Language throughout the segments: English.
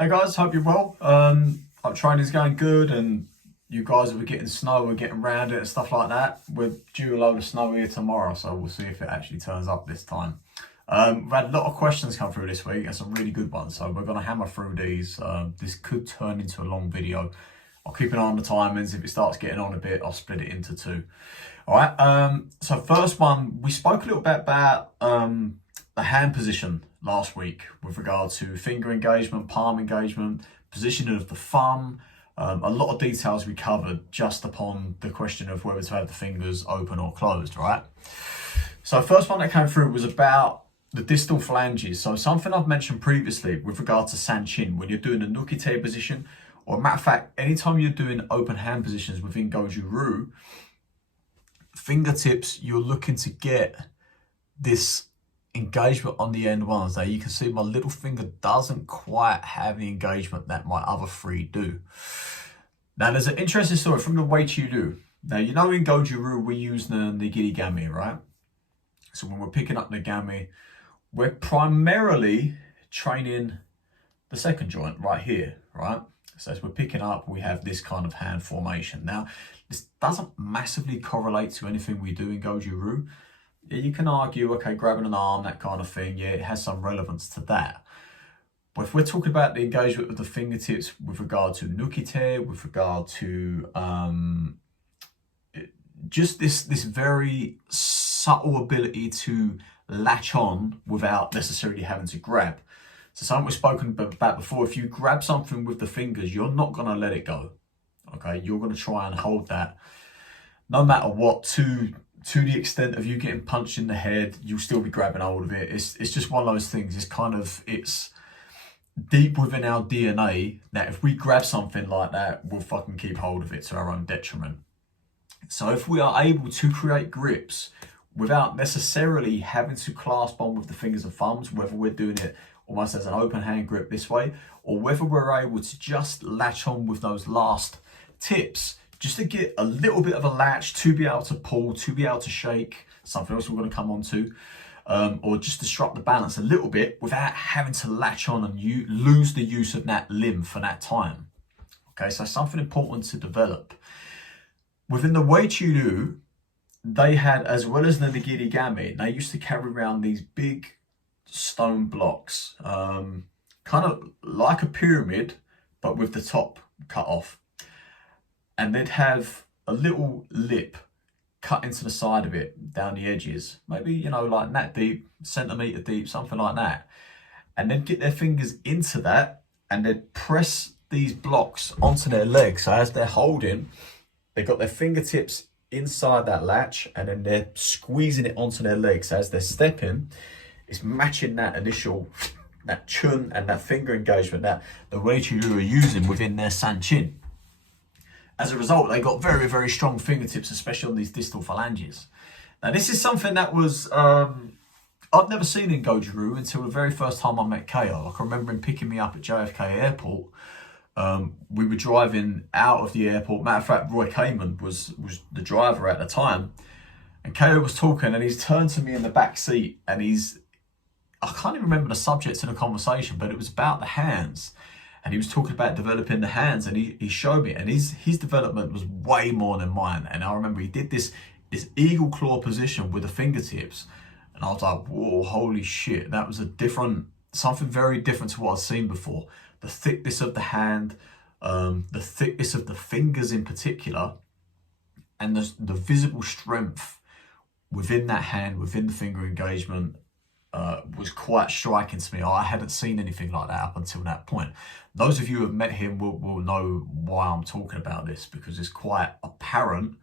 Hey guys, hope you're well. Hope training's going good and you guys are getting snow, we're getting around it and stuff like that. We're due a load of snow here tomorrow, so we'll see if it actually turns up this time. We've had a lot of questions come through this week and some really good ones, so we're going to hammer through these. This could turn into a long video. I'll keep an eye on the timings. If it starts getting on a bit, I'll split it into two. All right, so first one, we spoke a little bit about the hand position last week with regard to finger engagement, palm engagement, positioning of the thumb. A lot of details we covered just upon the question of whether to have the fingers open or closed, right? So first one that came through was about the distal phalanges. So something I've mentioned previously with regard to sanchin, when you're doing a nukite position, or a matter of fact, anytime you're doing open hand positions within Goju Ryu, fingertips, you're looking to get this engagement on the end ones. Now you can see my little finger doesn't quite have the engagement that my other three do. Now there's an interesting story from the way you do. Now you know in Goju Ryu we use the nigiri gami, right? So when we're picking up the gami, we're primarily training the second joint right here, right? So as we're picking up, we have this kind of hand formation. Now this doesn't massively correlate to anything we do in Goju Ryu. You can argue, okay, grabbing an arm, that kind of thing, yeah, it has some relevance to that. But if we're talking about the engagement of the fingertips with regard to nukite, with regard to just this very subtle ability to latch on without necessarily having to grab. So something we've spoken about before, if you grab something with the fingers, you're not going to let it go. Okay, you're going to try and hold that no matter what, to the extent of you getting punched in the head, you'll still be grabbing hold of it. It's just one of those things. It's deep within our DNA that if we grab something like that, we'll fucking keep hold of it to our own detriment. So if we are able to create grips without necessarily having to clasp on with the fingers and thumbs, whether we're doing it almost as an open hand grip this way, or whether we're able to just latch on with those last tips, just to get a little bit of a latch to be able to pull, to be able to shake, something else we're going to come on to, or just disrupt the balance a little bit without having to latch on and you lose the use of that limb for that time. Okay, so something important to develop. Within the Wei Chu, they had, as well as the Nigiri Gami, they used to carry around these big stone blocks, kind of like a pyramid, but with the top cut off. And they'd have a little lip cut into the side of it, down the edges, maybe, you know, like that deep, centimetre deep, something like that. And then get their fingers into that and they'd press these blocks onto their legs. So as they're holding, they've got their fingertips inside that latch and then they're squeezing it onto their legs. So as they're stepping, it's matching that initial, that chun and that finger engagement that the Wei Chu are using within their sanchin. As a result, they got very, very strong fingertips, especially on these distal phalanges. Now, this is something that was, I've never seen in Goju Ryu until the very first time I met KO. I can remember him picking me up at JFK Airport. We were driving out of the airport. Matter of fact, Roy Kamen was the driver at the time. And KO was talking and he's turned to me in the back seat and I can't even remember the subject of the conversation, but it was about the hands. And he was talking about developing the hands and he showed me, and his development was way more than mine. And I remember he did this eagle claw position with the fingertips. And I was like, whoa, holy shit. That was something very different to what I'd seen before. The thickness of the hand, the thickness of the fingers in particular, and the visible strength within that hand, within the finger engagement, was quite striking to me. I hadn't seen anything like that up until that point. Those of you who have met him will know why I'm talking about this, because it's quite apparent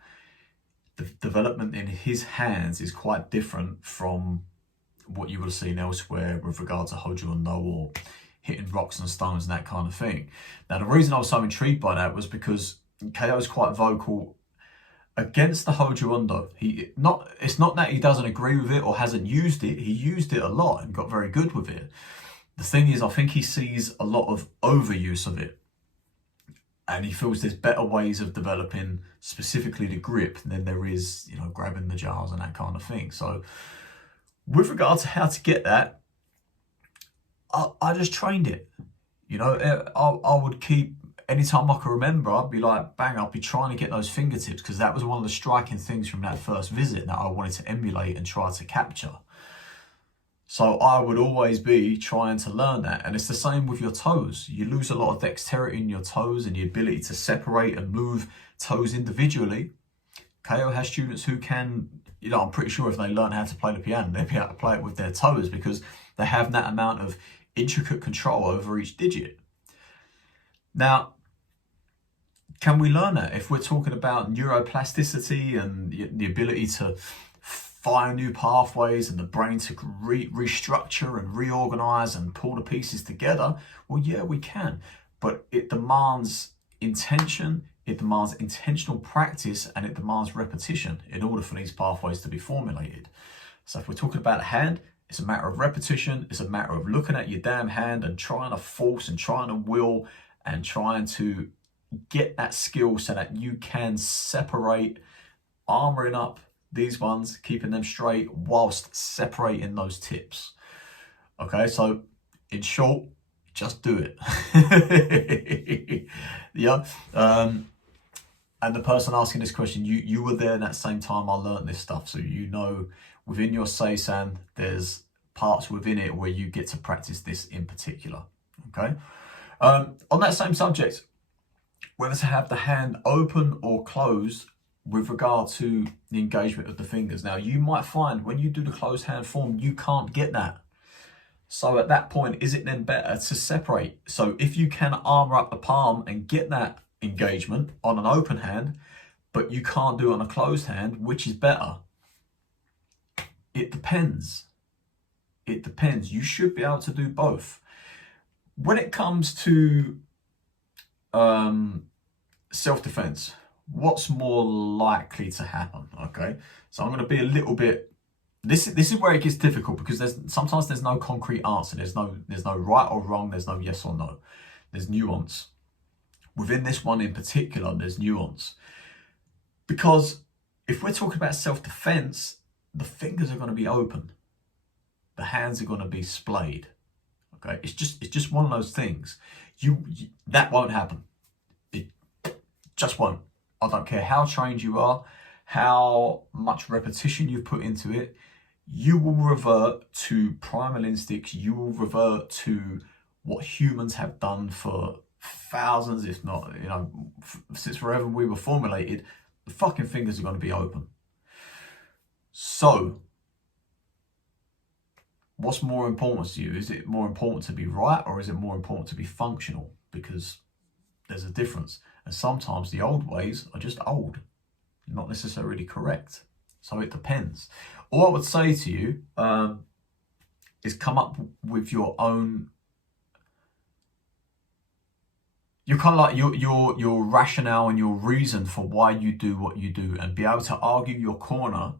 the development in his hands is quite different from what you would have seen elsewhere with regard to Hojo-Undo or hitting rocks and stones and that kind of thing. Now, the reason I was so intrigued by that was because KO is quite vocal against the Hojo-Undo. It's not that he doesn't agree with it or hasn't used it. He used it a lot and got very good with it. The thing is, I think he sees a lot of overuse of it. And he feels there's better ways of developing specifically the grip than there is, you know, grabbing the jars and that kind of thing. So with regard to how to get that, I just trained it. You know, I would keep, anytime I can remember, I'd be like, bang, I'd be trying to get those fingertips, because that was one of the striking things from that first visit that I wanted to emulate and try to capture. So I would always be trying to learn that. And it's the same with your toes. You lose a lot of dexterity in your toes and the ability to separate and move toes individually. KO has students who can, you know, I'm pretty sure if they learn how to play the piano, they'll be able to play it with their toes, because they have that amount of intricate control over each digit. Now, can we learn that? If we're talking about neuroplasticity and the ability to find new pathways and the brain to restructure and reorganize and pull the pieces together, well, yeah, we can. But it demands intention, it demands intentional practice, and it demands repetition in order for these pathways to be formulated. So if we're talking about a hand, it's a matter of repetition. It's a matter of looking at your damn hand and trying to force and trying to will and trying to get that skill so that you can separate, armoring up these ones, keeping them straight whilst separating those tips. Okay, so in short, just do it. Yeah. And the person asking this question, you were there in that same time I learned this stuff, so you know within your Seisan there's parts within it where you get to practice this in particular. Okay. On that same subject, whether to have the hand open or closed with regard to the engagement of the fingers. Now, you might find when you do the closed hand form, you can't get that. So at that point, is it then better to separate? So if you can armor up the palm and get that engagement on an open hand, but you can't do it on a closed hand, which is better? It depends. It depends. You should be able to do both. When it comes to self-defense, what's more likely to happen? Okay, so I'm going to be a little bit, this is where it gets difficult, because sometimes there's no concrete answer. There's no right or wrong. There's no yes or no. There's nuance within this one in particular. There's nuance, because if we're talking about self-defense, the fingers are going to be open, the hands are going to be splayed. Okay, it's just one of those things. That won't happen. It just won't. I don't care how trained you are, how much repetition you've put into it. You will revert to primal instincts. You will revert to what humans have done for thousands, if not, you know, since forever we were formulated. The fucking fingers are going to be open. So, what's more important to you? Is it more important to be right, or is it more important to be functional? Because there's a difference. And sometimes the old ways are just old, not necessarily correct. So it depends. All I would say to you is come up with your own, you're kind of like your rationale and your reason for why you do what you do, and be able to argue your corner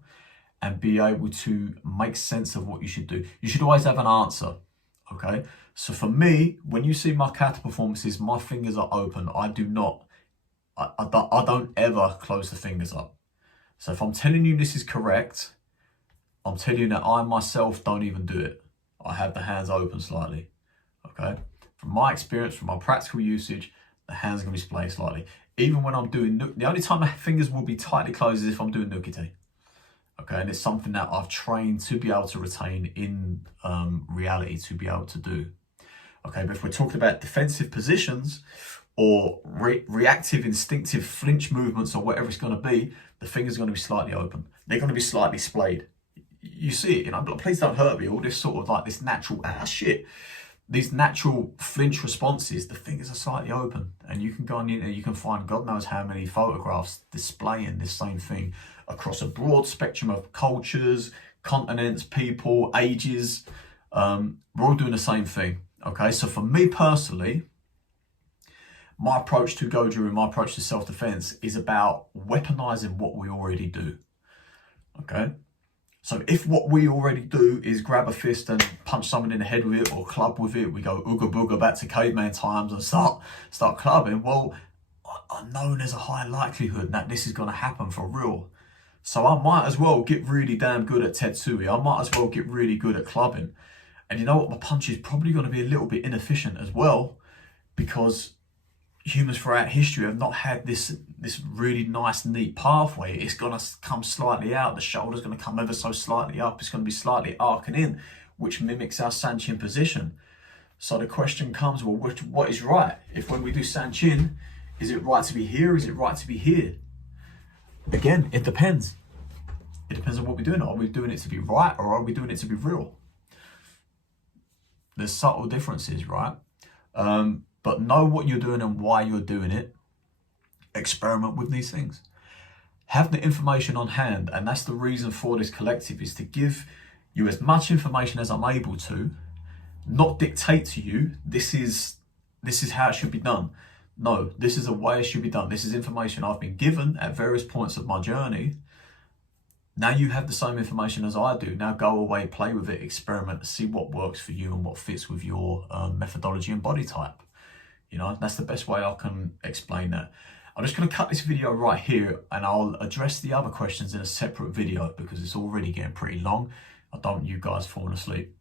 and be able to make sense of what you should do. You should always have an answer. Okay, so for me, when you see my kata performances, my fingers are open. I don't ever close the fingers up. So if I'm telling you this is correct, I'm telling you that I myself don't even do it. I have the hands open slightly. Okay, from my experience, from my practical usage, the hands are going to be splayed slightly. Even when I'm doing, the only time my fingers will be tightly closed is if I'm doing nukite. Okay, and it's something that I've trained to be able to retain in reality, to be able to do. Okay, but if we're talking about defensive positions or reactive, instinctive flinch movements or whatever it's going to be, the fingers are going to be slightly open. They're going to be slightly splayed. You see it, you know, but please don't hurt me. All this sort of like this natural, these natural flinch responses, the fingers are slightly open. And you can go on the internet, you can find God knows how many photographs displaying this same thing across a broad spectrum of cultures, continents, people, ages. We're all doing the same thing. Okay, so for me personally, my approach to Goju and my approach to self-defense is about weaponizing what we already do. Okay, so if what we already do is grab a fist and punch someone in the head with it, or club with it, we go ooga booga back to caveman times and start clubbing, well, I know there's a high likelihood that this is going to happen for real. So I might as well get really damn good at Tetsui. I might as well get really good at clubbing. And you know what? My punch is probably going to be a little bit inefficient as well, because humans throughout history have not had this really nice, neat pathway. It's going to come slightly out. The shoulder's going to come ever so slightly up. It's going to be slightly arcing in, which mimics our Sanchin position. So the question comes, well, what is right? If when we do Sanchin, is it right to be here? Is it right to be here? Again, it depends. It depends on what we're doing. Are we doing it to be right, or are we doing it to be real? There's subtle differences, right? But know what you're doing and why you're doing it. Experiment with these things. Have the information on hand, and that's the reason for this collective, is to give you as much information as I'm able to, not dictate to you, this is how it should be done. No, this is the way it should be done. This is information I've been given at various points of my journey. Now you have the same information as I do. Now go away, play with it, experiment, see what works for you and what fits with your methodology and body type. You know, that's the best way I can explain that. I'm just going to cut this video right here, and I'll address the other questions in a separate video because it's already getting pretty long. I don't want you guys falling asleep.